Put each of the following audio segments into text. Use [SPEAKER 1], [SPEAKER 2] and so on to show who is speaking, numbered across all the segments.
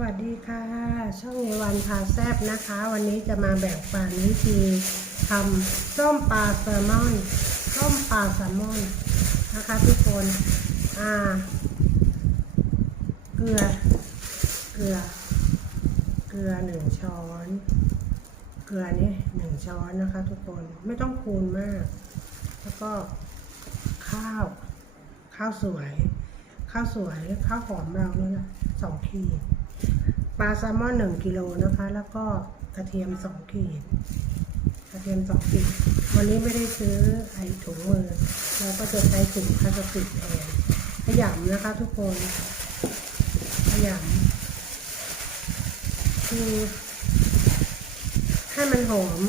[SPEAKER 1] วัสดีค่ะ ช่องในวันพาแซบนะคะ วันนี้จะมาแบ่งปันวิธีทำส้มปลาแซลมอนส้มปลาแซลมอนนะคะทุกคนอ่าเกลือ เกลือ เกลือหนึ่งช้อน เกลือนี่หนึ่งช้อนนะคะ ทุกคนไม่ต้องคูณมาก แล้วก็ข้าว ข้าวสวย ข้าวสวยข้าวหอมเราเนี่ยนะสองขี ปลาแซลมอนหนึ่งกิโลนะคะ แล้วก็กระเทียมสองขีดกระเทียมสองขีดวันนี้ไม่ได้ซื้อไอถุงมือเราก็จะใช้ถุงพลาสติกแทนขยำนะคะทุกคนขยำคือให้มันหอม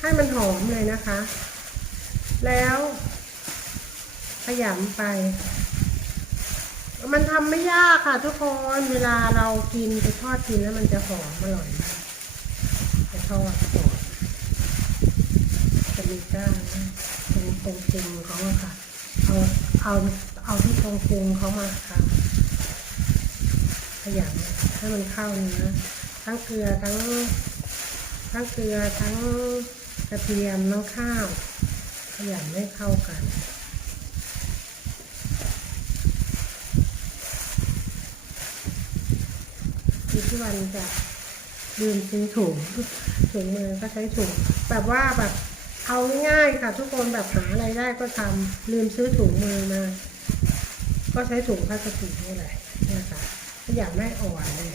[SPEAKER 1] ให้มันหอมเลยนะคะ แล้วขยำไป มันทำไม่ยากค่ะทุกคนเวลาเรากินไปทอดกินแล้วมันจะหอมอร่อยมากไปทอดก่อนจะมีก้างนะตรงตรงปรุงเขาอะค่ะ เอาเอาเอาที่ตรงปรุงเขามาค่ะขยำให้มันเข้าเนื้อทั้งเกลือทั้ง ทั้งเกลือทั้งกระเทียมทั้งข้าวขยำให้เข้ากัน คือที่วันจะลืมซื้อถุงถุงมือก็ใช้ถุงแบบว่าแบบเอาง่ายๆค่ะ ทุกคนแบบหาอะไรได้ก็ทำลืมซื้อถุงมือมา ก็ใช้ถุงพลาสติกนี่แหละเนี่ยค่ะถ้าอยากไม่อ่อนเลย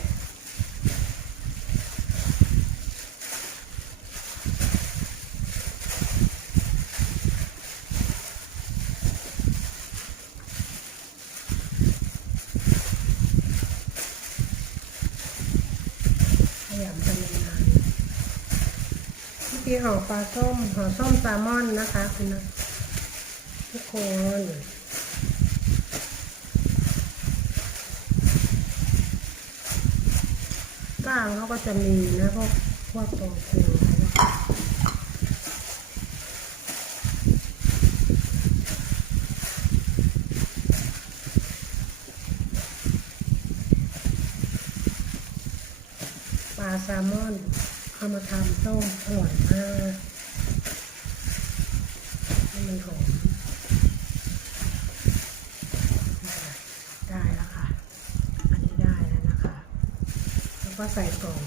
[SPEAKER 1] ขยำไปนานๆวิธีห่อปลาส้มห่อส้มแซลมอนนะคะคุณนะทุกคนก้างเขาก็จะมีนะพวกพวกตรงคูปลาแซลมอนเอามาทำส้มอร่อยมากให้มันหอมได้แล้วค่ะ อันนี้ได้แล้วนะคะ แล้วก็ใส่กล่อง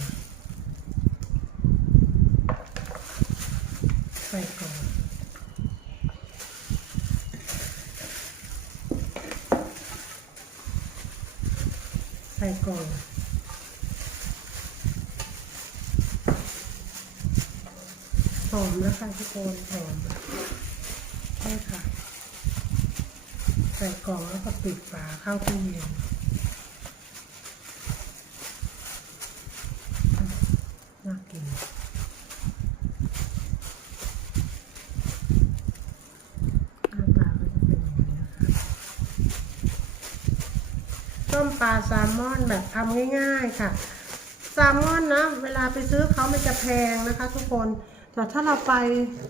[SPEAKER 1] ใส่กล่องใส่กล่อง อมนะคะทุกคนหอมใช่ค่ะ ใส่กล่องแล้วก็ปิดฝาเข้าตู้เย็นน่ากินหน้าตาก็จะเป็นอย่างนี้นะคะต้มปลาแซลมอนแบบทำง่าย ๆ ค่ะแซลมอนนะ เวลาไปซื้อเขามันจะแพงนะคะ ทุกคน แต่ถ้าเราไป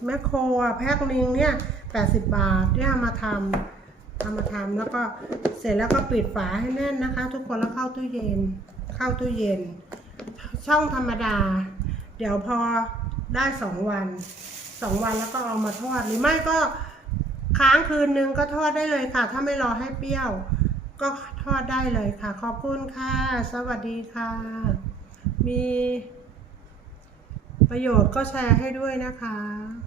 [SPEAKER 1] แมคโครแพ็คนึงเนี่ย80บาทที่เอามาทำเอามาทำแล้วก็เสร็จแล้วก็ปิดฝาให้แน่นนะคะ ทุกคนแล้วเข้าตู้เย็น เข้าตู้เย็น ช่องธรรมดา เดี๋ยวพอได้สองวันสองวันแล้วก็เอามาทอดหรือไม่ก็ค้างคืนนึงก็ทอดได้เลยค่ะ ถ้าไม่รอให้เปรี้ยว ก็ทอดได้เลยค่ะ ขอบคุณค่ะ สวัสดีค่ะ มี ประโยชน์ก็แชร์ให้ด้วยนะคะ